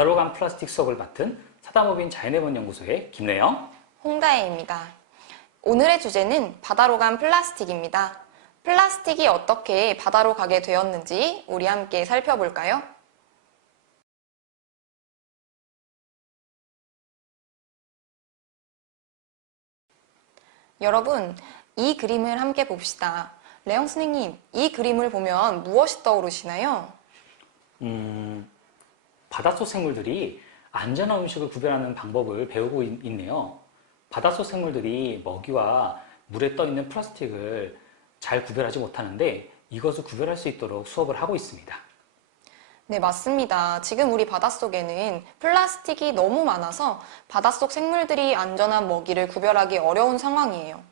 바다로 간 플라스틱 수업을 맡은 사다모빈 자연해본 연구소의 김래영, 홍다혜입니다. 오늘의 주제는 바다로 간 플라스틱입니다. 플라스틱이 어떻게 바다로 가게 되었는지 우리 함께 살펴볼까요? 여러분, 이 그림을 함께 봅시다. 레영 선생님, 이 그림을 보면 무엇이 떠오르시나요? 바닷속 생물들이 안전한 음식을 구별하는 방법을 배우고 있네요. 바닷속 생물들이 먹이와 물에 떠있는 플라스틱을 잘 구별하지 못하는데 이것을 구별할 수 있도록 수업을 하고 있습니다. 네, 맞습니다. 지금 우리 바닷속에는 플라스틱이 너무 많아서 바닷속 생물들이 안전한 먹이를 구별하기 어려운 상황이에요.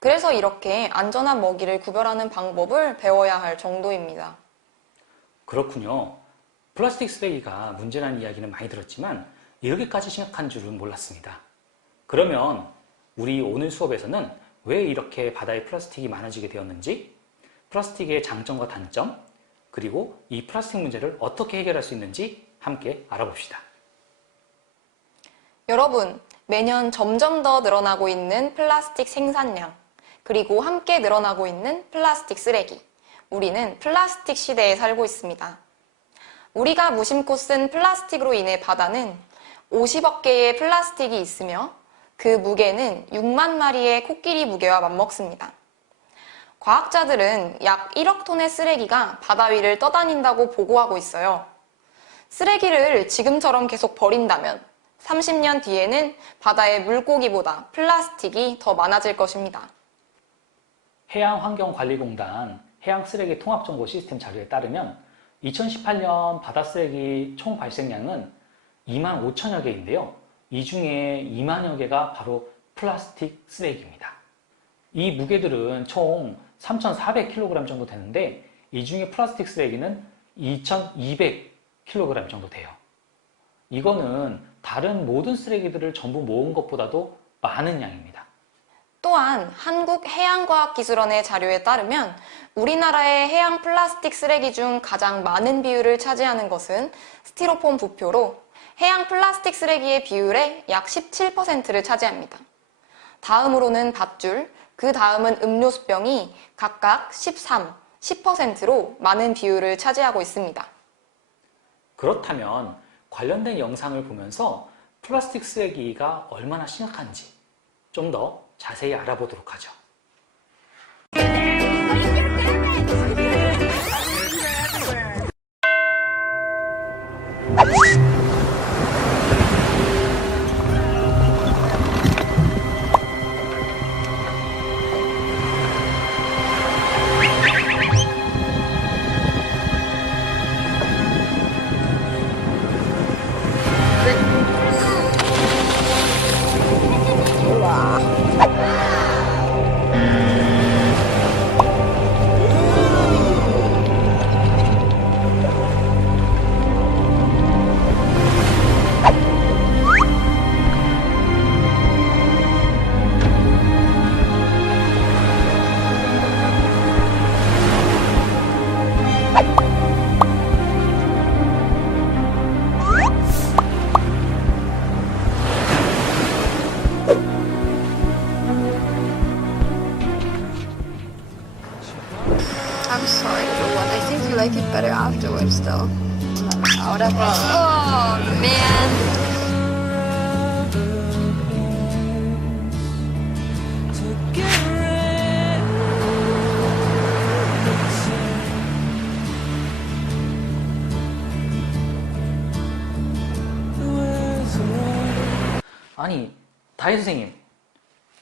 그래서 이렇게 안전한 먹이를 구별하는 방법을 배워야 할 정도입니다. 그렇군요. 플라스틱 쓰레기가 문제라는 이야기는 많이 들었지만 이렇게까지 심각한 줄은 몰랐습니다. 그러면 우리 오늘 수업에서는 왜 이렇게 바다에 플라스틱이 많아지게 되었는지, 플라스틱의 장점과 단점, 그리고 이 플라스틱 문제를 어떻게 해결할 수 있는지 함께 알아봅시다. 여러분, 매년 점점 더 늘어나고 있는 플라스틱 생산량, 그리고 함께 늘어나고 있는 플라스틱 쓰레기. 우리는 플라스틱 시대에 살고 있습니다. 우리가 무심코 쓴 플라스틱으로 인해 바다는 50억 개의 플라스틱이 있으며 그 무게는 6만 마리의 코끼리 무게와 맞먹습니다. 과학자들은 약 1억 톤의 쓰레기가 바다 위를 떠다닌다고 보고하고 있어요. 쓰레기를 지금처럼 계속 버린다면 30년 뒤에는 바다의 물고기보다 플라스틱이 더 많아질 것입니다. 해양환경관리공단 해양쓰레기 통합정보 시스템 자료에 따르면 2018년 바다쓰레기 총 발생량은 2만 5천여 개인데요. 이 중에 2만여 개가 바로 플라스틱 쓰레기입니다. 이 무게들은 총 3,400kg 정도 되는데 이 중에 플라스틱 쓰레기는 2,200kg 정도 돼요. 이거는 다른 모든 쓰레기들을 전부 모은 것보다도 많은 양입니다. 또한 한국해양과학기술원의 자료에 따르면 우리나라의 해양 플라스틱 쓰레기 중 가장 많은 비율을 차지하는 것은 스티로폼 부표로 해양 플라스틱 쓰레기의 비율의 약 17%를 차지합니다. 다음으로는 밧줄, 그 다음은 음료수병이 각각 13, 10%로 많은 비율을 차지하고 있습니다. 그렇다면 관련된 영상을 보면서 플라스틱 쓰레기가 얼마나 심각한지 좀 더 자세히 알아보도록 하죠. I'm sorry, everyone. I think you like it better afterwards, though. Whatever. Oh, man. 아니, 다혜 선생님,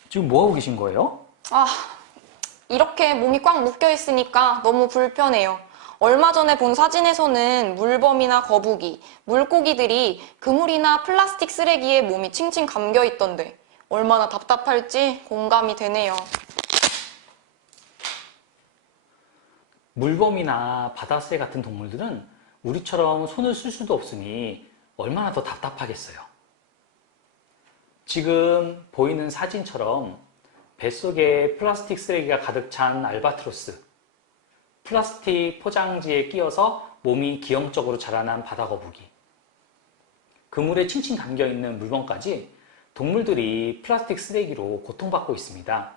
지금 뭐 하고 계신 거예요? 이렇게 몸이 꽉 묶여 있으니까 너무 불편해요. 얼마 전에 본 사진에서는 물범이나 거북이, 물고기들이 그물이나 플라스틱 쓰레기에 몸이 칭칭 감겨 있던데 얼마나 답답할지 공감이 되네요. 물범이나 바다새 같은 동물들은 우리처럼 손을 쓸 수도 없으니 얼마나 더 답답하겠어요. 지금 보이는 사진처럼 뱃속에 플라스틱 쓰레기가 가득 찬 알바트로스, 플라스틱 포장지에 끼어서 몸이 기형적으로 자라난 바다거북이, 그물에 칭칭 감겨 있는 물건까지 동물들이 플라스틱 쓰레기로 고통받고 있습니다.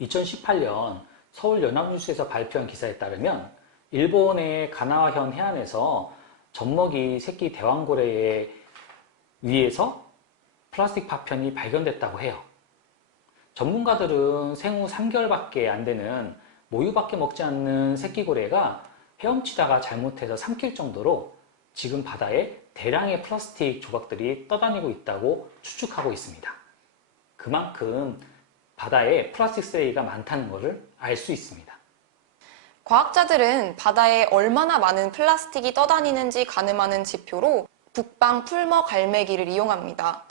2018년 서울 연합뉴스에서 발표한 기사에 따르면 일본의 가나와현 해안에서 젖먹이 새끼 대왕고래에 의해서 플라스틱 파편이 발견됐다고 해요. 전문가들은 생후 3개월밖에 안 되는 모유밖에 먹지 않는 새끼고래가 헤엄치다가 잘못해서 삼킬 정도로 지금 바다에 대량의 플라스틱 조각들이 떠다니고 있다고 추측하고 있습니다. 그만큼 바다에 플라스틱 쓰레기가 많다는 것을 알 수 있습니다. 과학자들은 바다에 얼마나 많은 플라스틱이 떠다니는지 가늠하는 지표로 북방 풀머 갈매기를 이용합니다.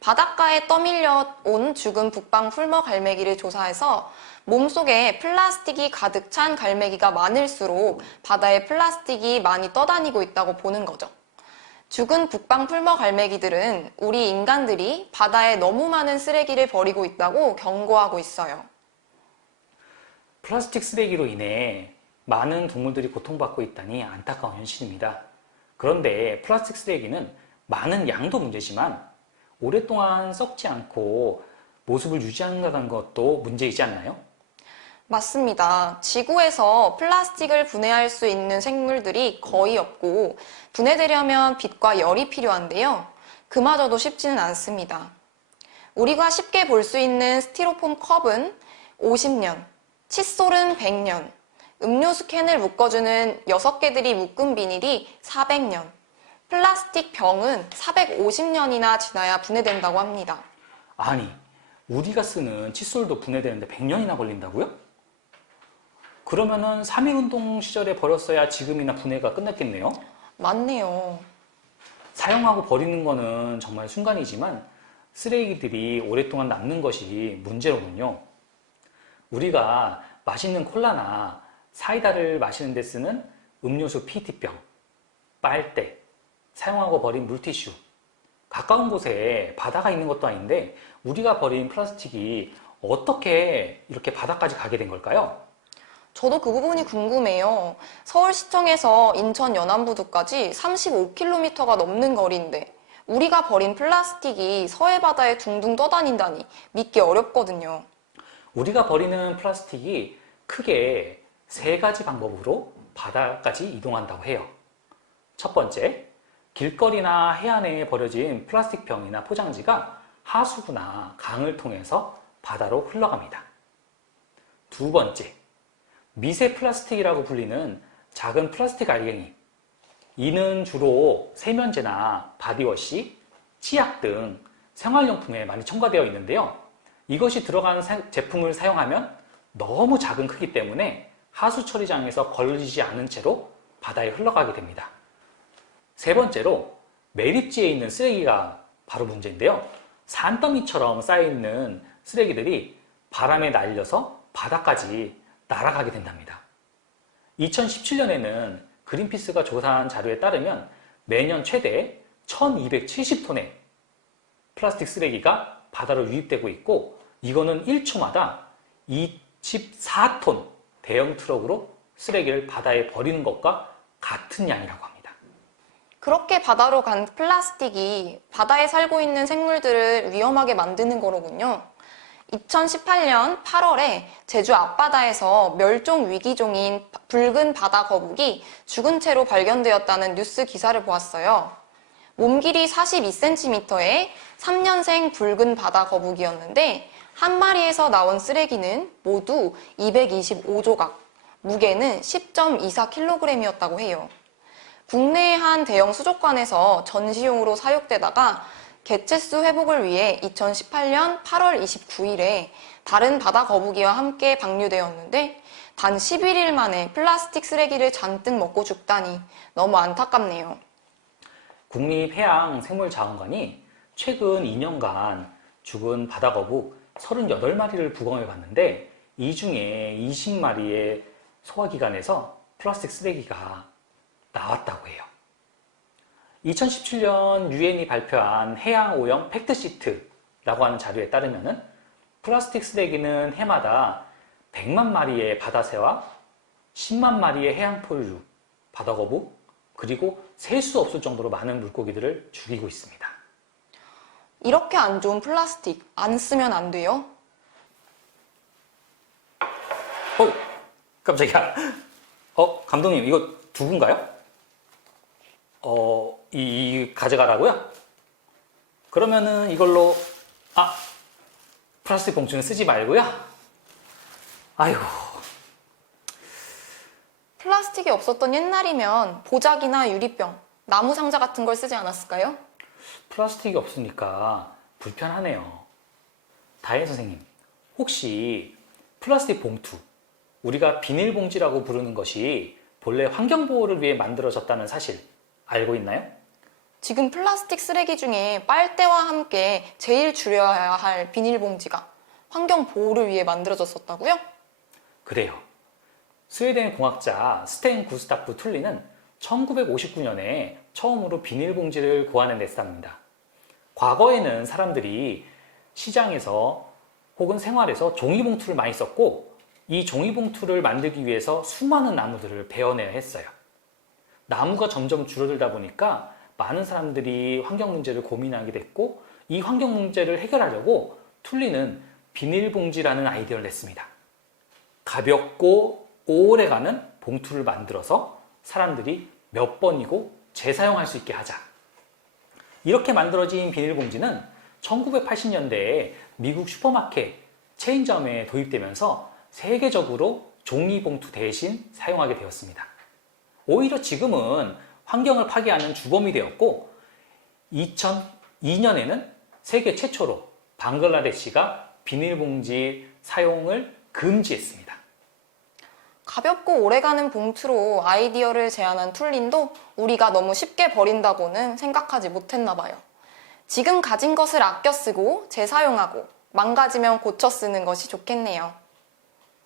바닷가에 떠밀려 온 죽은 북방 풀머 갈매기를 조사해서 몸속에 플라스틱이 가득 찬 갈매기가 많을수록 바다에 플라스틱이 많이 떠다니고 있다고 보는 거죠. 죽은 북방 풀머 갈매기들은 우리 인간들이 바다에 너무 많은 쓰레기를 버리고 있다고 경고하고 있어요. 플라스틱 쓰레기로 인해 많은 동물들이 고통받고 있다니 안타까운 현실입니다. 그런데 플라스틱 쓰레기는 많은 양도 문제지만 오랫동안 썩지 않고 모습을 유지한다는 것도 문제이지 않나요? 맞습니다. 지구에서 플라스틱을 분해할 수 있는 생물들이 거의 없고 분해되려면 빛과 열이 필요한데요. 그마저도 쉽지는 않습니다. 우리가 쉽게 볼 수 있는 스티로폼 컵은 50년, 칫솔은 100년, 음료수 캔을 묶어주는 6개들이 묶은 비닐이 400년, 플라스틱 병은 450년이나 지나야 분해된다고 합니다. 아니, 우리가 쓰는 칫솔도 분해되는데 100년이나 걸린다고요? 그러면은 3.1운동 시절에 버렸어야 지금이나 분해가 끝났겠네요? 맞네요. 사용하고 버리는 거는 정말 순간이지만 쓰레기들이 오랫동안 남는 것이 문제로군요. 우리가 맛있는 콜라나 사이다를 마시는 데 쓰는 음료수 PET병, 빨대, 사용하고 버린 물티슈, 가까운 곳에 바다가 있는 것도 아닌데 우리가 버린 플라스틱이 어떻게 이렇게 바다까지 가게 된 걸까요? 저도 그 부분이 궁금해요. 서울시청에서 인천 연안부두까지 35km가 넘는 거리인데 우리가 버린 플라스틱이 서해바다에 둥둥 떠다닌다니 믿기 어렵거든요. 우리가 버리는 플라스틱이 크게 3가지 방법으로 바다까지 이동한다고 해요. 첫 번째, 길거리나 해안에 버려진 플라스틱 병이나 포장지가 하수구나 강을 통해서 바다로 흘러갑니다. 두 번째, 미세 플라스틱이라고 불리는 작은 플라스틱 알갱이. 이는 주로 세면제나 바디워시, 치약 등 생활용품에 많이 첨가되어 있는데요. 이것이 들어간 제품을 사용하면 너무 작은 크기 때문에 하수 처리장에서 걸리지 않은 채로 바다에 흘러가게 됩니다. 세 번째로 매립지에 있는 쓰레기가 바로 문제인데요. 산더미처럼 쌓여있는 쓰레기들이 바람에 날려서 바다까지 날아가게 된답니다. 2017년에는 그린피스가 조사한 자료에 따르면 매년 최대 1270톤의 플라스틱 쓰레기가 바다로 유입되고 있고 이거는 1초마다 24톤 대형 트럭으로 쓰레기를 바다에 버리는 것과 같은 양이라고 합니다. 그렇게 바다로 간 플라스틱이 바다에 살고 있는 생물들을 위험하게 만드는 거로군요. 2018년 8월에 제주 앞바다에서 멸종 위기종인 붉은 바다 거북이 죽은 채로 발견되었다는 뉴스 기사를 보았어요. 몸길이 42cm의 3년생 붉은 바다 거북이였는데 한 마리에서 나온 쓰레기는 모두 225조각, 무게는 10.24kg이었다고 해요. 국내의 한 대형 수족관에서 전시용으로 사육되다가 개체수 회복을 위해 2018년 8월 29일에 다른 바다 거북이와 함께 방류되었는데 단 11일 만에 플라스틱 쓰레기를 잔뜩 먹고 죽다니 너무 안타깝네요. 국립해양생물자원관이 최근 2년간 죽은 바다 거북 38마리를 부검해 봤는데 이 중에 20마리의 소화기관에서 플라스틱 쓰레기가 나왔다고 해요. 2017년 유엔이 발표한 해양오염 팩트시트라고 하는 자료에 따르면 플라스틱 쓰레기는 해마다 100만 마리의 바다새와 10만 마리의 해양포유, 바다거북, 그리고 셀 수 없을 정도로 많은 물고기들을 죽이고 있습니다. 이렇게 안 좋은 플라스틱 안 쓰면 안 돼요? 깜짝이야. 감독님, 이거 두부인가요? 이 가져가라고요? 그러면은 이걸로, 플라스틱 봉투는 쓰지 말고요? 아이고. 플라스틱이 없었던 옛날이면 보자기나 유리병, 나무 상자 같은 걸 쓰지 않았을까요? 플라스틱이 없으니까 불편하네요. 다혜 선생님, 혹시 플라스틱 봉투, 우리가 비닐봉지라고 부르는 것이 본래 환경보호를 위해 만들어졌다는 사실 알고 있나요? 지금 플라스틱 쓰레기 중에 빨대와 함께 제일 줄여야 할 비닐봉지가 환경 보호를 위해 만들어졌었다고요? 그래요. 스웨덴 공학자 스텐 구스타프 툴리는 1959년에 처음으로 비닐봉지를 고안해냈답니다. 과거에는 사람들이 시장에서 혹은 생활에서 종이봉투를 많이 썼고 이 종이봉투를 만들기 위해서 수많은 나무들을 베어내야 했어요. 나무가 점점 줄어들다 보니까 많은 사람들이 환경 문제를 고민하게 됐고 이 환경 문제를 해결하려고 툴리는 비닐봉지라는 아이디어를 냈습니다. 가볍고 오래가는 봉투를 만들어서 사람들이 몇 번이고 재사용할 수 있게 하자. 이렇게 만들어진 비닐봉지는 1980년대에 미국 슈퍼마켓 체인점에 도입되면서 세계적으로 종이봉투 대신 사용하게 되었습니다. 오히려 지금은 환경을 파괴하는 주범이 되었고 2002년에는 세계 최초로 방글라데시가 비닐봉지 사용을 금지했습니다. 가볍고 오래가는 봉투로 아이디어를 제안한 툴린도 우리가 너무 쉽게 버린다고는 생각하지 못했나 봐요. 지금 가진 것을 아껴 쓰고 재사용하고 망가지면 고쳐 쓰는 것이 좋겠네요.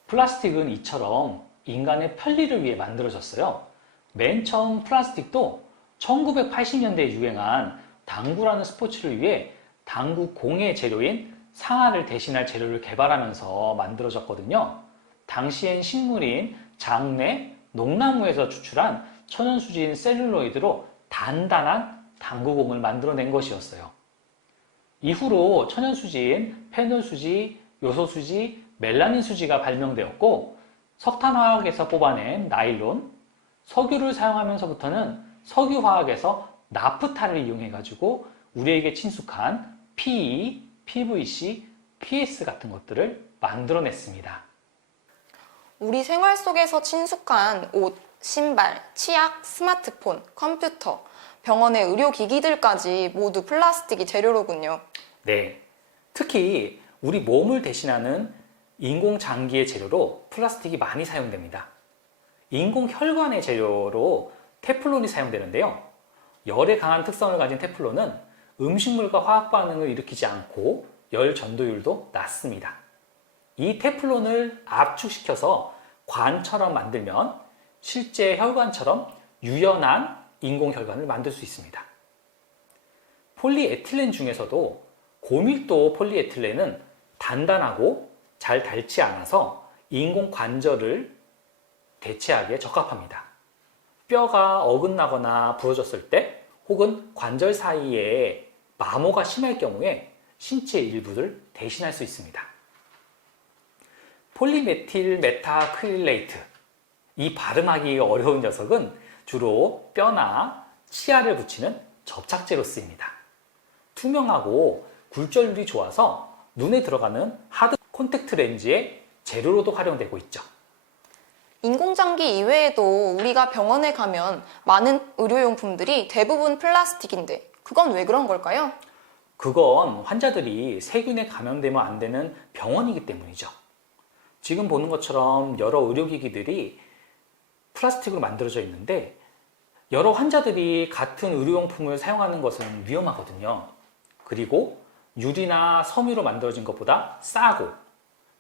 플라스틱은 이처럼 인간의 편리를 위해 만들어졌어요. 맨 처음 플라스틱도 1980년대에 유행한 당구라는 스포츠를 위해 당구 공의 재료인 상아를 대신할 재료를 개발하면서 만들어졌거든요. 당시엔 식물인 장내, 녹나무에서 추출한 천연수지인 셀룰로이드로 단단한 당구공을 만들어낸 것이었어요. 이후로 천연수지인 페놀수지, 요소수지, 멜라닌 수지가 발명되었고 석탄화학에서 뽑아낸 나일론, 석유를 사용하면서부터는 석유화학에서 나프타를 이용해가지고 우리에게 친숙한 PE, PVC, PS 같은 것들을 만들어냈습니다. 우리 생활 속에서 친숙한 옷, 신발, 치약, 스마트폰, 컴퓨터, 병원의 의료기기들까지 모두 플라스틱이 재료로군요. 네, 특히 우리 몸을 대신하는 인공장기의 재료로 플라스틱이 많이 사용됩니다. 인공혈관의 재료로 테플론이 사용되는데요. 열에 강한 특성을 가진 테플론은 음식물과 화학 반응을 일으키지 않고 열 전도율도 낮습니다. 이 테플론을 압축시켜서 관처럼 만들면 실제 혈관처럼 유연한 인공혈관을 만들 수 있습니다. 폴리에틸렌 중에서도 고밀도 폴리에틸렌은 단단하고 잘 닳지 않아서 인공관절을 대체하기에 적합합니다. 뼈가 어긋나거나 부러졌을 때 혹은 관절 사이에 마모가 심할 경우에 신체 일부를 대신할 수 있습니다. 폴리메틸 메타크릴레이트, 이 발음하기 어려운 녀석은 주로 뼈나 치아를 붙이는 접착제로 쓰입니다. 투명하고 굴절률이 좋아서 눈에 들어가는 하드 콘택트 렌즈의 재료로도 활용되고 있죠. 인공장기 이외에도 우리가 병원에 가면 많은 의료용품들이 대부분 플라스틱인데 그건 왜 그런 걸까요? 그건 환자들이 세균에 감염되면 안 되는 병원이기 때문이죠. 지금 보는 것처럼 여러 의료기기들이 플라스틱으로 만들어져 있는데 여러 환자들이 같은 의료용품을 사용하는 것은 위험하거든요. 그리고 유리나 섬유로 만들어진 것보다 싸고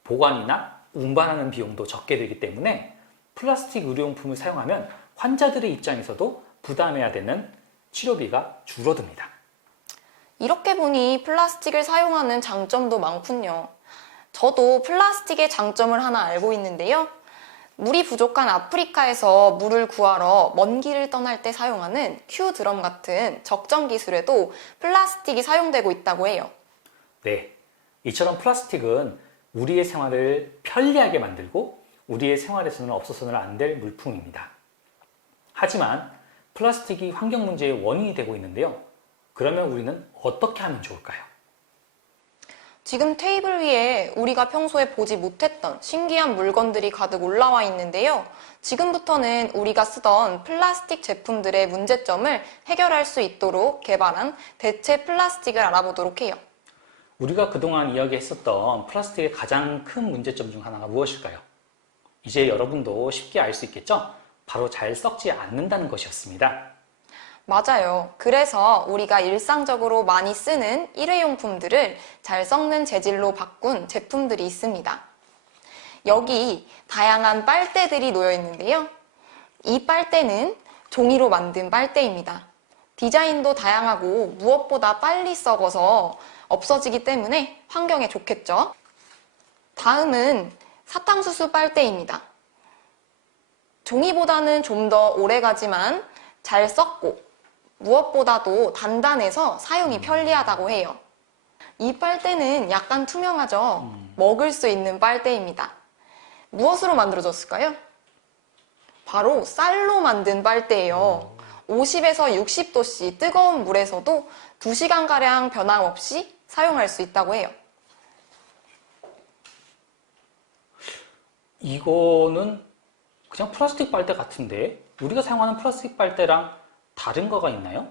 보관이나 운반하는 비용도 적게 들기 때문에 플라스틱 의료용품을 사용하면 환자들의 입장에서도 부담해야 되는 치료비가 줄어듭니다. 이렇게 보니 플라스틱을 사용하는 장점도 많군요. 저도 플라스틱의 장점을 하나 알고 있는데요. 물이 부족한 아프리카에서 물을 구하러 먼 길을 떠날 때 사용하는 큐드럼 같은 적정 기술에도 플라스틱이 사용되고 있다고 해요. 네, 이처럼 플라스틱은 우리의 생활을 편리하게 만들고 우리의 생활에서는 없어서는 안 될 물품입니다. 하지만 플라스틱이 환경 문제의 원인이 되고 있는데요. 그러면 우리는 어떻게 하면 좋을까요? 지금 테이블 위에 우리가 평소에 보지 못했던 신기한 물건들이 가득 올라와 있는데요. 지금부터는 우리가 쓰던 플라스틱 제품들의 문제점을 해결할 수 있도록 개발한 대체 플라스틱을 알아보도록 해요. 우리가 그동안 이야기했었던 플라스틱의 가장 큰 문제점 중 하나가 무엇일까요? 이제 여러분도 쉽게 알 수 있겠죠? 바로 잘 썩지 않는다는 것이었습니다. 맞아요. 그래서 우리가 일상적으로 많이 쓰는 일회용품들을 잘 썩는 재질로 바꾼 제품들이 있습니다. 여기 다양한 빨대들이 놓여 있는데요. 이 빨대는 종이로 만든 빨대입니다. 디자인도 다양하고 무엇보다 빨리 썩어서 없어지기 때문에 환경에 좋겠죠. 다음은 사탕수수 빨대입니다. 종이보다는 좀 더 오래 가지만 잘 썩고 무엇보다도 단단해서 사용이 편리하다고 해요. 이 빨대는 약간 투명하죠? 먹을 수 있는 빨대입니다. 무엇으로 만들어졌을까요? 바로 쌀로 만든 빨대예요. 50에서 60도씨 뜨거운 물에서도 2시간가량 변함없이 사용할 수 있다고 해요. 이거는 그냥 플라스틱 빨대 같은데 우리가 사용하는 플라스틱 빨대랑 다른 거가 있나요?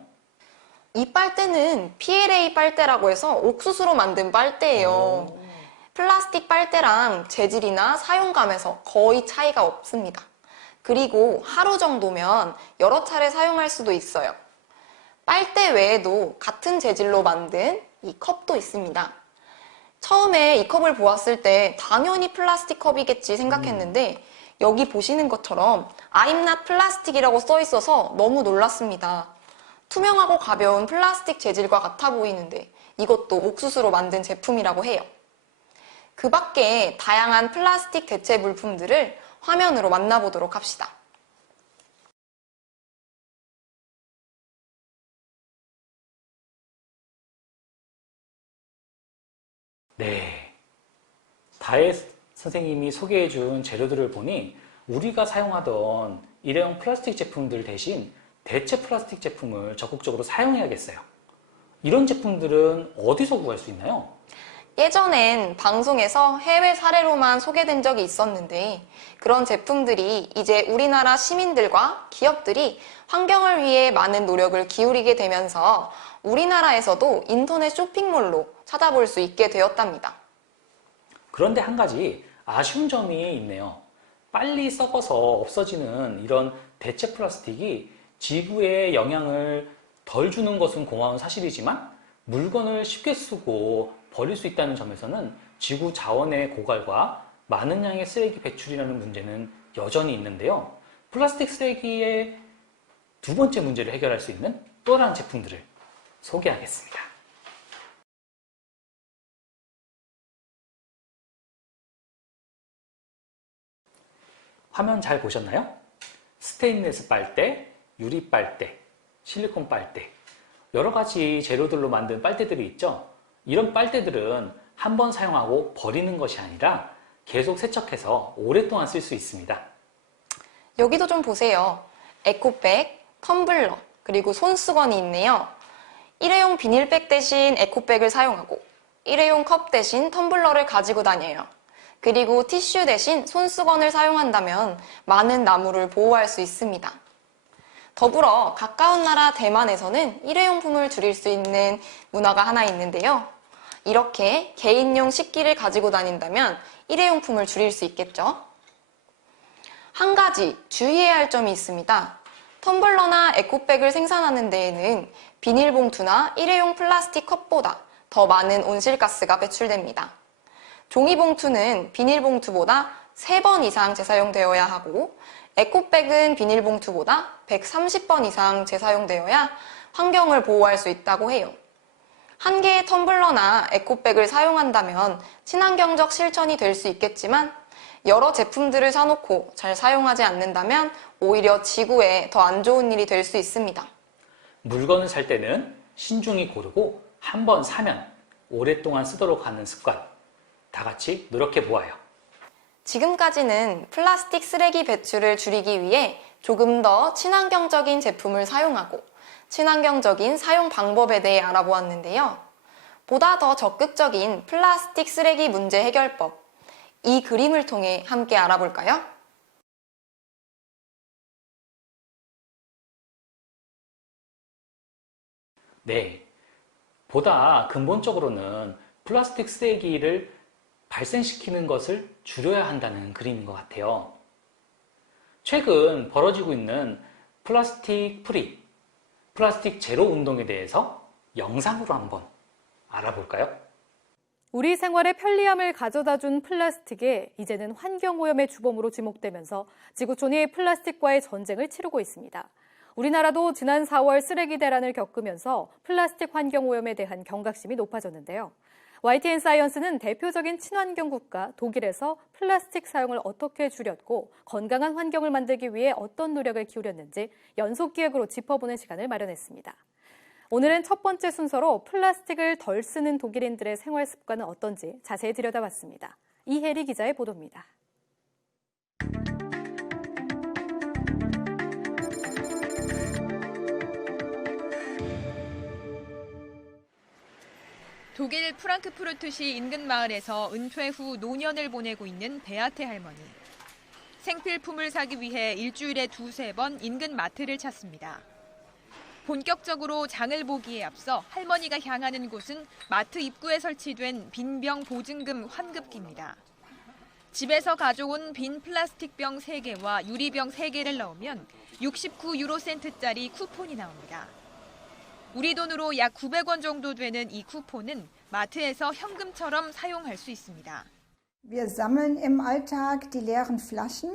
이 빨대는 PLA 빨대라고 해서 옥수수로 만든 빨대예요. 플라스틱 빨대랑 재질이나 사용감에서 거의 차이가 없습니다. 그리고 하루 정도면 여러 차례 사용할 수도 있어요. 빨대 외에도 같은 재질로 만든 이 컵도 있습니다. 처음에 이 컵을 보았을 때 당연히 플라스틱 컵이겠지 생각했는데 여기 보시는 것처럼 I'm not plastic이라고 써 있어서 너무 놀랐습니다. 투명하고 가벼운 플라스틱 재질과 같아 보이는데 이것도 옥수수로 만든 제품이라고 해요. 그 밖에 다양한 플라스틱 대체 물품들을 화면으로 만나보도록 합시다. 네, 다혜 선생님이 소개해준 재료들을 보니 우리가 사용하던 일회용 플라스틱 제품들 대신 대체 플라스틱 제품을 적극적으로 사용해야겠어요. 이런 제품들은 어디서 구할 수 있나요? 예전엔 방송에서 해외 사례로만 소개된 적이 있었는데 그런 제품들이 이제 우리나라 시민들과 기업들이 환경을 위해 많은 노력을 기울이게 되면서 우리나라에서도 인터넷 쇼핑몰로 찾아볼 수 있게 되었답니다. 그런데 한 가지 아쉬운 점이 있네요. 빨리 썩어서 없어지는 이런 대체 플라스틱이 지구에 영향을 덜 주는 것은 고마운 사실이지만 물건을 쉽게 쓰고 버릴 수 있다는 점에서는 지구 자원의 고갈과 많은 양의 쓰레기 배출이라는 문제는 여전히 있는데요. 플라스틱 쓰레기의 두 번째 문제를 해결할 수 있는 또 다른 제품들을 소개하겠습니다. 화면 잘 보셨나요? 스테인리스 빨대, 유리 빨대, 실리콘 빨대, 여러 가지 재료들로 만든 빨대들이 있죠. 이런 빨대들은 한 번 사용하고 버리는 것이 아니라 계속 세척해서 오랫동안 쓸 수 있습니다. 여기도 좀 보세요. 에코백, 텀블러, 그리고 손수건이 있네요. 일회용 비닐백 대신 에코백을 사용하고 일회용 컵 대신 텀블러를 가지고 다녀요. 그리고 티슈 대신 손수건을 사용한다면 많은 나무를 보호할 수 있습니다. 더불어 가까운 나라 대만에서는 일회용품을 줄일 수 있는 문화가 하나 있는데요. 이렇게 개인용 식기를 가지고 다닌다면 일회용품을 줄일 수 있겠죠. 한 가지 주의해야 할 점이 있습니다. 텀블러나 에코백을 생산하는 데에는 비닐봉투나 일회용 플라스틱 컵보다 더 많은 온실가스가 배출됩니다. 종이봉투는 비닐봉투보다 3번 이상 재사용되어야 하고 에코백은 비닐봉투보다 130번 이상 재사용되어야 환경을 보호할 수 있다고 해요. 한 개의 텀블러나 에코백을 사용한다면 친환경적 실천이 될 수 있겠지만 여러 제품들을 사놓고 잘 사용하지 않는다면 오히려 지구에 더 안 좋은 일이 될 수 있습니다. 물건을 살 때는 신중히 고르고 한 번 사면 오랫동안 쓰도록 하는 습관, 다 같이 노력해 보아요. 지금까지는 플라스틱 쓰레기 배출을 줄이기 위해 조금 더 친환경적인 제품을 사용하고 친환경적인 사용 방법에 대해 알아보았는데요. 보다 더 적극적인 플라스틱 쓰레기 문제 해결법, 이 그림을 통해 함께 알아볼까요? 네, 보다 근본적으로는 플라스틱 쓰레기를 발생시키는 것을 줄여야 한다는 그림인 것 같아요. 최근 벌어지고 있는 플라스틱 프리, 플라스틱 제로 운동에 대해서 영상으로 한번 알아볼까요? 우리 생활의 편리함을 가져다준 플라스틱이 이제는 환경오염의 주범으로 지목되면서 지구촌이 플라스틱과의 전쟁을 치르고 있습니다. 우리나라도 지난 4월 쓰레기 대란을 겪으면서 플라스틱 환경오염에 대한 경각심이 높아졌는데요. YTN 사이언스는 대표적인 친환경 국가 독일에서 플라스틱 사용을 어떻게 줄였고 건강한 환경을 만들기 위해 어떤 노력을 기울였는지 연속기획으로 짚어보는 시간을 마련했습니다. 오늘은 첫 번째 순서로 플라스틱을 덜 쓰는 독일인들의 생활 습관은 어떤지 자세히 들여다봤습니다. 이혜리 기자의 보도입니다. 독일 프랑크푸르트시 인근 마을에서 은퇴 후 노년을 보내고 있는 베아테 할머니. 생필품을 사기 위해 일주일에 2-3번 인근 마트를 찾습니다. 본격적으로 장을 보기에 앞서 할머니가 향하는 곳은 마트 입구에 설치된 빈병 보증금 환급기입니다. 집에서 가져온 빈 플라스틱병 3개와 유리병 3개를 넣으면 69유로센트짜리 쿠폰이 나옵니다. 우리 돈으로 약 900원 정도 되는 이 쿠폰은 마트에서 현금처럼 사용할 수 있습니다. Wir sammeln im Alltag die leeren Flaschen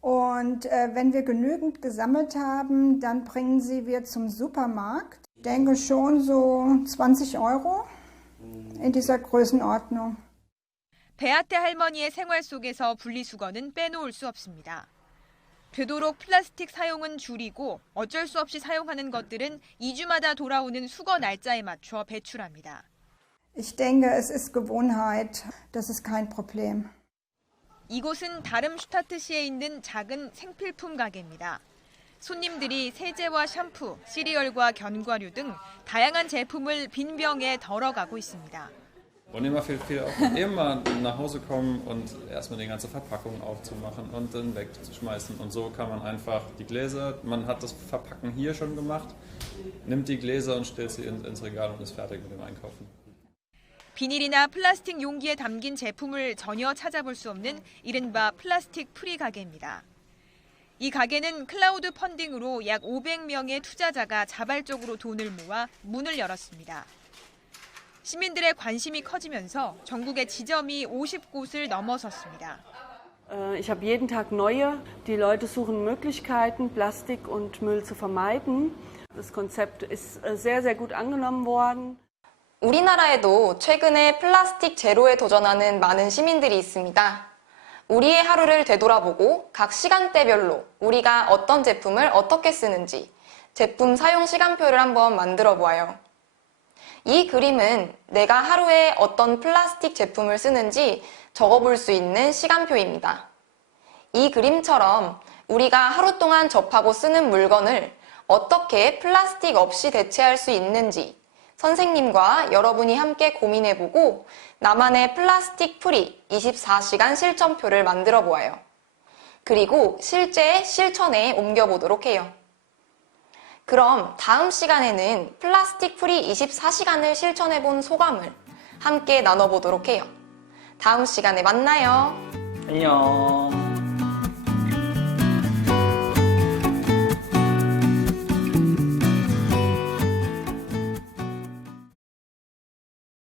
und wenn wir genügend gesammelt haben, dann bringen sie wir zum Supermarkt. Ich denke schon so 20 Euro in dieser Größenordnung. 베아테 할머니의 생활 속에서 분리수거는 빼놓을 수 없습니다. 되도록 플라스틱 사용은 줄이고 어쩔 수 없이 사용하는 것들은 2주마다 돌아오는 수거 날짜에 맞춰 배출합니다. Ich denke, es ist Gewohnheit, das ist kein Problem. 이곳은 다름슈타트시에 있는 작은 생필품 가게입니다. 손님들이 세제와 샴푸, 시리얼과 견과류 등 다양한 제품을 빈 병에 덜어가고 있습니다. Und immer viel auch immer nach Hause kommen und erstmal die ganze Verpackung aufzumachen und dann wegzuschmeißen. Und so kann man einfach die Gläser, man hat das Verpacken hier schon gemacht, nimmt die Gläser und stellt sie ins Regal und ist fertig mit dem Einkaufen. 비닐이나 플라스틱 용기에 담긴 제품을 전혀 찾아볼 수 없는 이른바 플라스틱 프리 가게입니다. 이 가게는 클라우드 펀딩으로 약 500명의 투자자가 자발적으로 돈을 모아 문을 열었습니다. 시민들의 관심이 커지면서 전국의 지점이 50곳을 넘어섰습니다. Ich habe jeden Tag neue. Die Leute suchen Möglichkeiten, Plastik und Müll zu vermeiden. Das Konzept ist sehr, sehr gut angenommen worden. 우리나라에도 최근에 플라스틱 제로에 도전하는 많은 시민들이 있습니다. 우리의 하루를 되돌아보고 각 시간대별로 우리가 어떤 제품을 어떻게 쓰는지 제품 사용 시간표를 한번 만들어 보아요. 이 그림은 내가 하루에 어떤 플라스틱 제품을 쓰는지 적어볼 수 있는 시간표입니다. 이 그림처럼 우리가 하루 동안 접하고 쓰는 물건을 어떻게 플라스틱 없이 대체할 수 있는지 선생님과 여러분이 함께 고민해보고 나만의 플라스틱 프리 24시간 실천표를 만들어 보아요. 그리고 실제 실천에 옮겨보도록 해요. 그럼 다음 시간에는 플라스틱 프리 24시간을 실천해본 소감을 함께 나눠보도록 해요. 다음 시간에 만나요. 안녕.